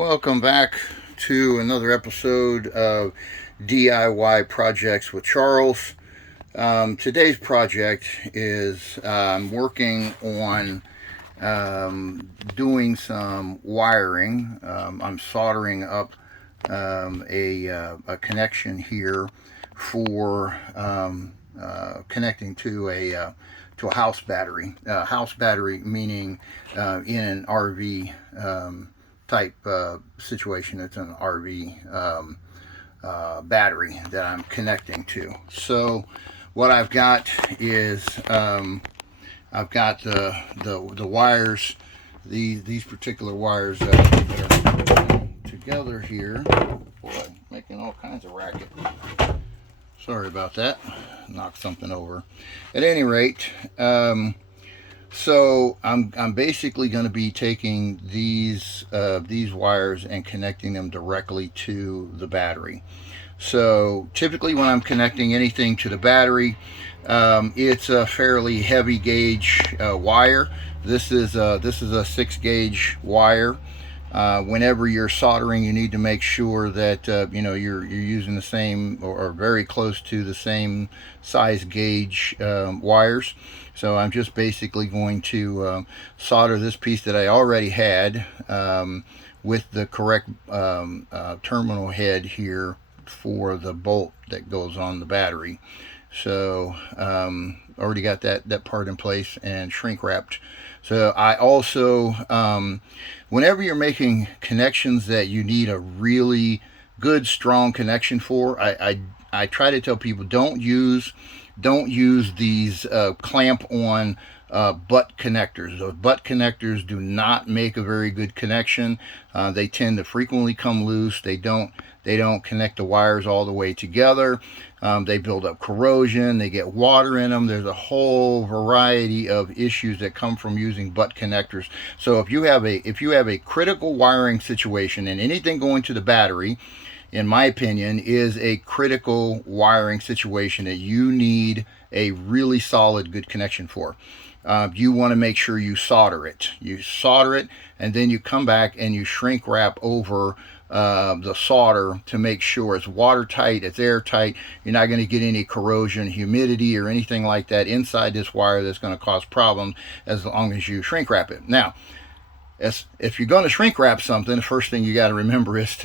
Welcome back to another episode of DIY Projects with Charles. Today's project is working on doing some wiring. I'm soldering up a connection here for connecting to a house battery. House battery meaning in an RV type situation. It's an RV battery that I'm connecting to. So what I've got is I've got the wires, these particular wires that are together here. Boy, making all kinds of racket. Sorry about that. Knocked something over. At any rate, so I'm basically going to be taking these wires and connecting them directly to the battery. So typically when I'm connecting anything to the battery, it's a fairly heavy gauge wire. This is a 6 gauge wire. Whenever you're soldering, you need to make sure that you're using the same or very close to the same size gauge wires. So I'm just basically going to solder this piece that I already had with the correct terminal head here for the bolt that goes on the battery. So already got that part in place and shrink wrapped. So I also, whenever you're making connections that you need a really good strong connection for, I try to tell people don't use these clamp on butt connectors. Those butt connectors do not make a very good connection. They tend to frequently come loose. They don't connect the wires all the way together. They build up corrosion. They get water in them. There's a whole variety of issues that come from using butt connectors. So if you have a critical wiring situation and anything going to the battery, in my opinion, is a critical wiring situation that you need a really solid, good connection for. You want to make sure you solder it. You solder it, and then you come back and you shrink wrap over the solder to make sure it's watertight, it's airtight. You're not going to get any corrosion, humidity, or anything like that inside this wire that's going to cause problems as long as you shrink wrap it. Now, if you're going to shrink wrap something, the first thing you got to remember is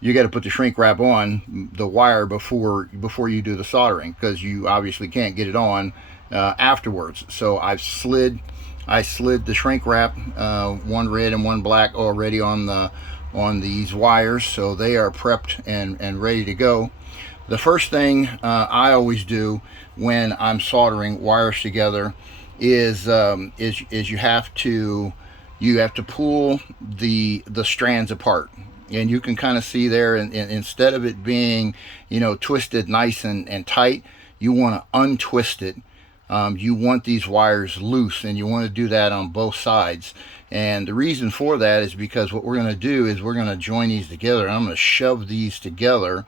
you got to put the shrink wrap on the wire before you do the soldering, because you obviously can't get it on afterwards. So I slid the shrink wrap, one red and one black, already on these wires, so they are prepped and ready to go. The first thing I always do when I'm soldering wires together is you have to pull the strands apart, and you can kind of see there, and instead of it being twisted nice and tight, you want to untwist it. You want these wires loose, and you want to do that on both sides. And the reason for that is because what we're going to do is we're going to join these together. I'm going to shove these together,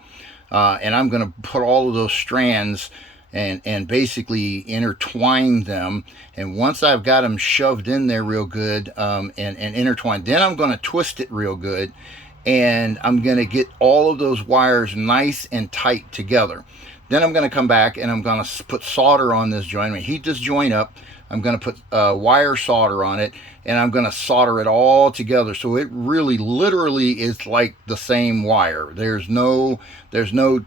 and I'm going to put all of those strands and basically intertwine them. And once I've got them shoved in there real good and intertwined, then I'm going to twist it real good, and I'm going to get all of those wires nice and tight together. Then I'm going to come back and I'm going to put solder on this joint. I'm going to heat this joint up. I'm going to put wire solder on it, and I'm going to solder it all together, so it really literally is like the same wire. There's no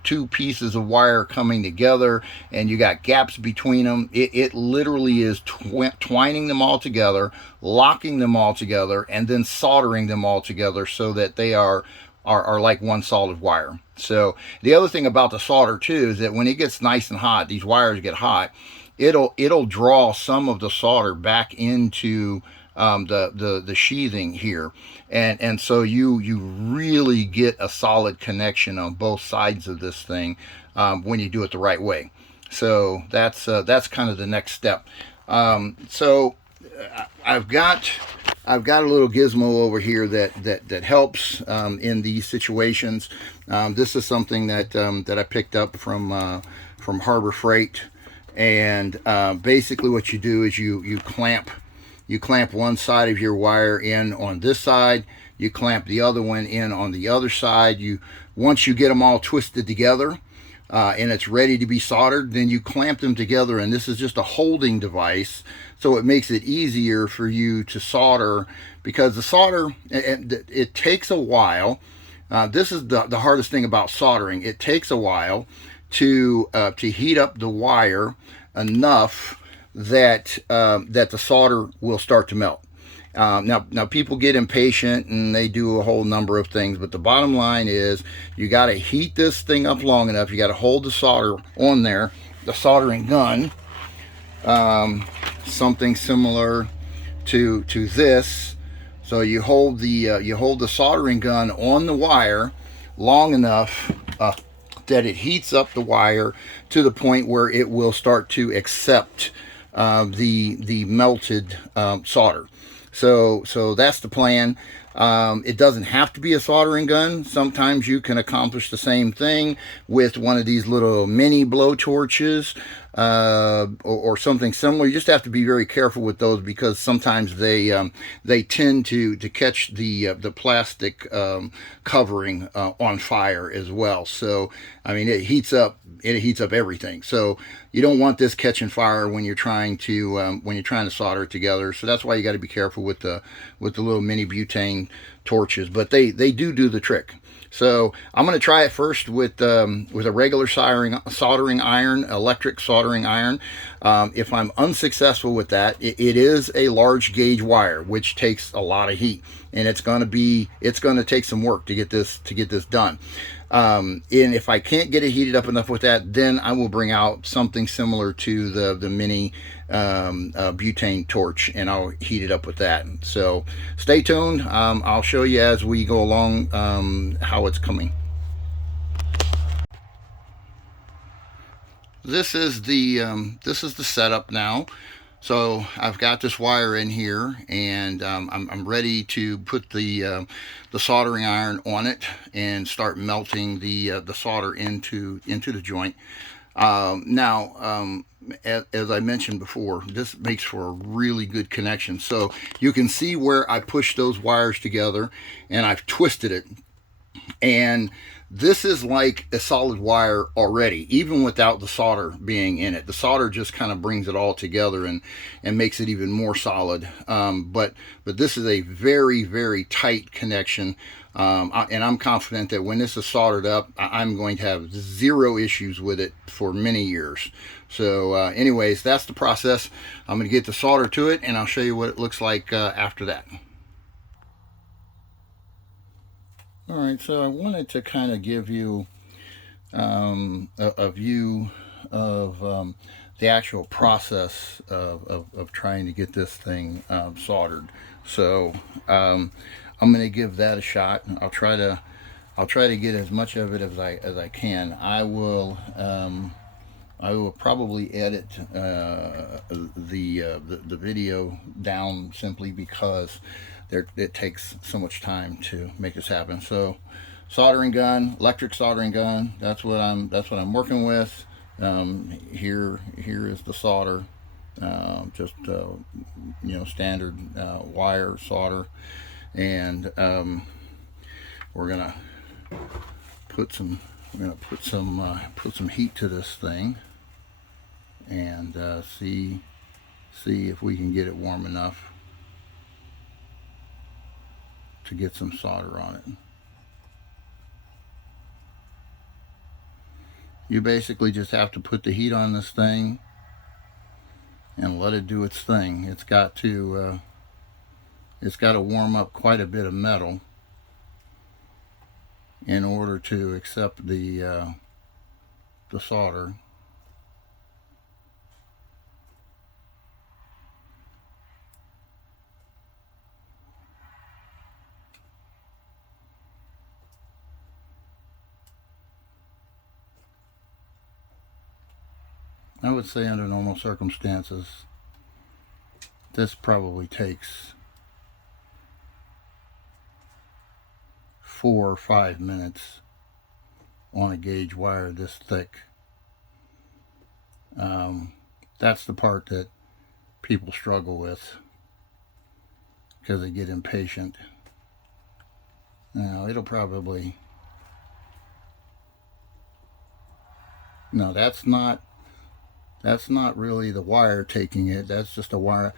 two pieces of wire coming together and you got gaps between them. It literally is twining them all together, locking them all together, and then soldering them all together so that they are like one solid wire. So the other thing about the solder too is that when it gets nice and hot, these wires get hot, it'll draw some of the solder back into the sheathing here, and so you really get a solid connection on both sides of this thing when you do it the right way. So that's kind of the next step. So I've got a little gizmo over here that helps in these situations. This is something that I picked up from Harbor Freight, and basically what you do is you clamp one side of your wire in on this side. you clamp the other one in on the other side. Once you get them all twisted together, and it's ready to be soldered, then you clamp them together, and this is just a holding device, so it makes it easier for you to solder, because the solder, it takes a while. This is the hardest thing about soldering. It takes a while to heat up the wire enough that that the solder will start to melt. Now people get impatient and they do a whole number of things, but the bottom line is you got to heat this thing up long enough. You got to hold the solder on there, the soldering gun, something similar to this. So you hold the soldering gun on the wire long enough that it heats up the wire to the point where it will start to accept the melted solder. So that's the plan. It doesn't have to be a soldering gun. Sometimes you can accomplish the same thing with one of these little mini blow torches, or something similar. You just have to be very careful with those, because sometimes they tend to catch the plastic covering on fire as well. So I mean, it heats up everything. So you don't want this catching fire when you're trying to solder it together. So that's why you got to be careful with the little mini butane torches. But they do the trick. So I'm going to try it first with a regular soldering iron, electric soldering iron. If I'm unsuccessful with that, it is a large gauge wire, which takes a lot of heat, and it's going to take some work to get this done. And if I can't get it heated up enough with that, then I will bring out something similar to the mini butane torch, and I'll heat it up with that. So stay tuned. I'll show you as we go along how it's coming. This is the setup now. So I've got this wire in here, and I'm ready to put the soldering iron on it and start melting the solder into the joint. Now, as I mentioned before, this makes for a really good connection. So you can see where I pushed those wires together, and I've twisted it, and this is like a solid wire already, even without the solder being in it. The solder just kind of brings it all together and makes it even more solid. But this is a very, very tight connection. And I'm confident that when this is soldered up, I'm going to have zero issues with it for many years. So anyways, that's the process. I'm going to get the solder to it, and I'll show you what it looks like after that. All right, so I wanted to kind of give you a view of the actual process of trying to get this thing soldered. So I'm going to give that a shot. I'll try to get as much of it as I can. I will probably edit the video down, simply because it takes so much time to make this happen. So soldering gun, electric soldering gun, that's what I'm working with. Here is the solder, just standard wire solder, and we're gonna put some heat to this thing, and see if we can get it warm enough to get some solder on it. You basically just have to put the heat on this thing and let it do its thing. It's got to warm up quite a bit of metal in order to accept the solder. I would say under normal circumstances, this probably takes 4 or 5 minutes on a gauge wire this thick. That's the part that people struggle with, because they get impatient Now it'll probably, no, that's not really the wire taking it. That's just a wire,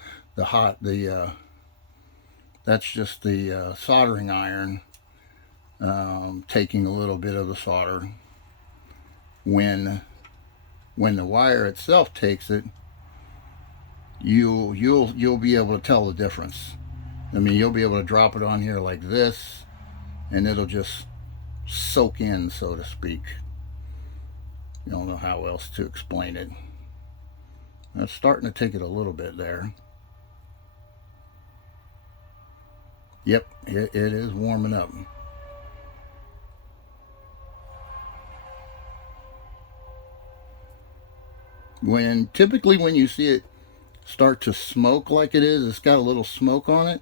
that's just the soldering iron taking a little bit of the solder. When the wire itself takes it, you'll be able to tell the difference. I mean, you'll be able to drop it on here like this, and it'll just soak in, so to speak. You don't know how else to explain it. That's starting to take it a little bit there. Yep, it is warming up. Typically when you see it start to smoke like it is, it's got a little smoke on it,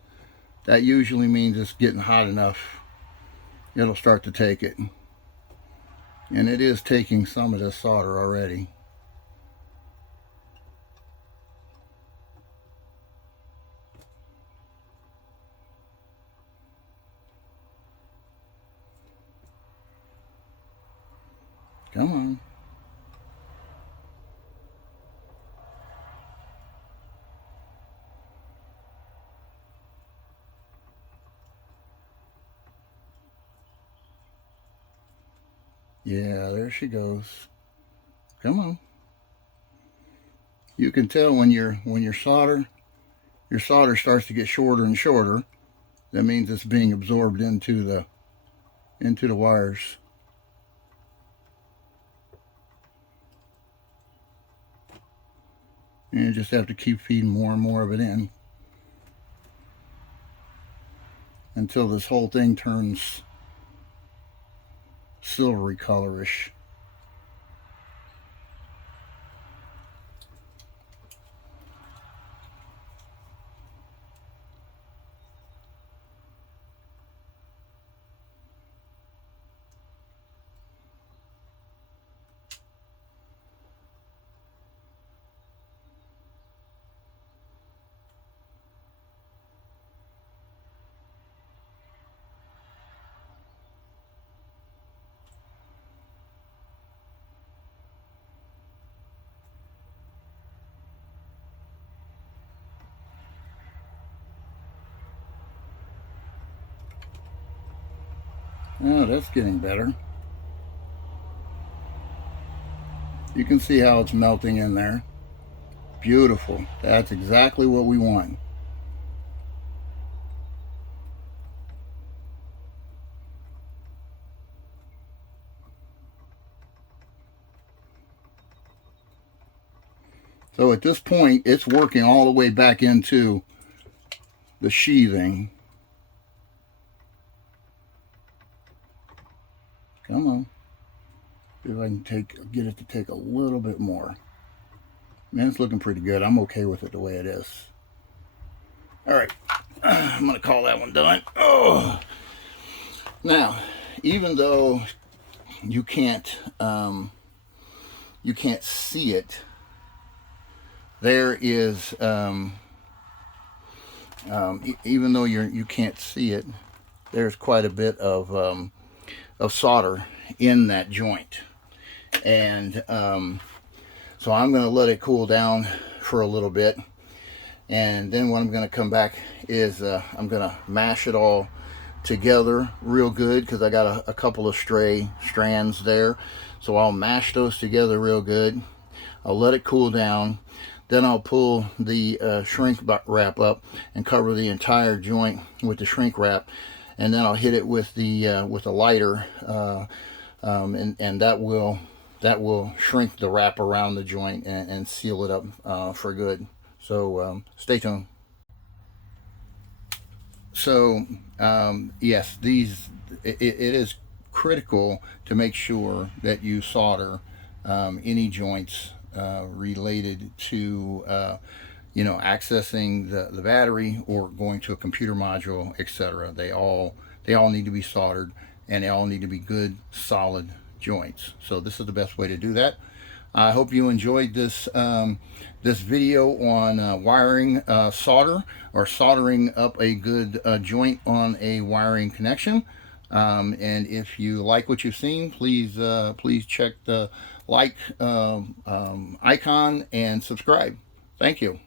that usually means it's getting hot enough. It'll start to take it. And it is taking some of this solder already. Come on. Yeah, there she goes. Come on. You can tell when your solder starts to get shorter and shorter. That means it's being absorbed into the wires. And you just have to keep feeding more and more of it in until this whole thing turns silvery colorish. Oh, that's getting better. You can see how it's melting in there. Beautiful. That's exactly what we want. So at this point, it's working all the way back into the sheathing. Come on. See if I can get it to take a little bit more. Man, it's looking pretty good. I'm okay with it the way it is. All right, I'm gonna call that one done. Oh, now, even though you can't see it, there is even though you can't see it, there's quite a bit of solder in that joint, and so I'm going to let it cool down for a little bit, and then what I'm going to come back is I'm going to mash it all together real good, because I got a couple of stray strands there, so I'll mash those together real good. I'll let it cool down, then I'll pull the shrink wrap up and cover the entire joint with the shrink wrap, and then I'll hit it with a lighter, and that will shrink the wrap around the joint and seal it up for good. So stay tuned. So yes, it is critical to make sure that you solder any joints related to accessing the battery or going to a computer module, etc. They all need to be soldered, and they all need to be good solid joints. So this is the best way to do that. I hope you enjoyed this video on wiring solder, or soldering up a good joint on a wiring connection. And if you like what you've seen, please check the like icon and subscribe. Thank you.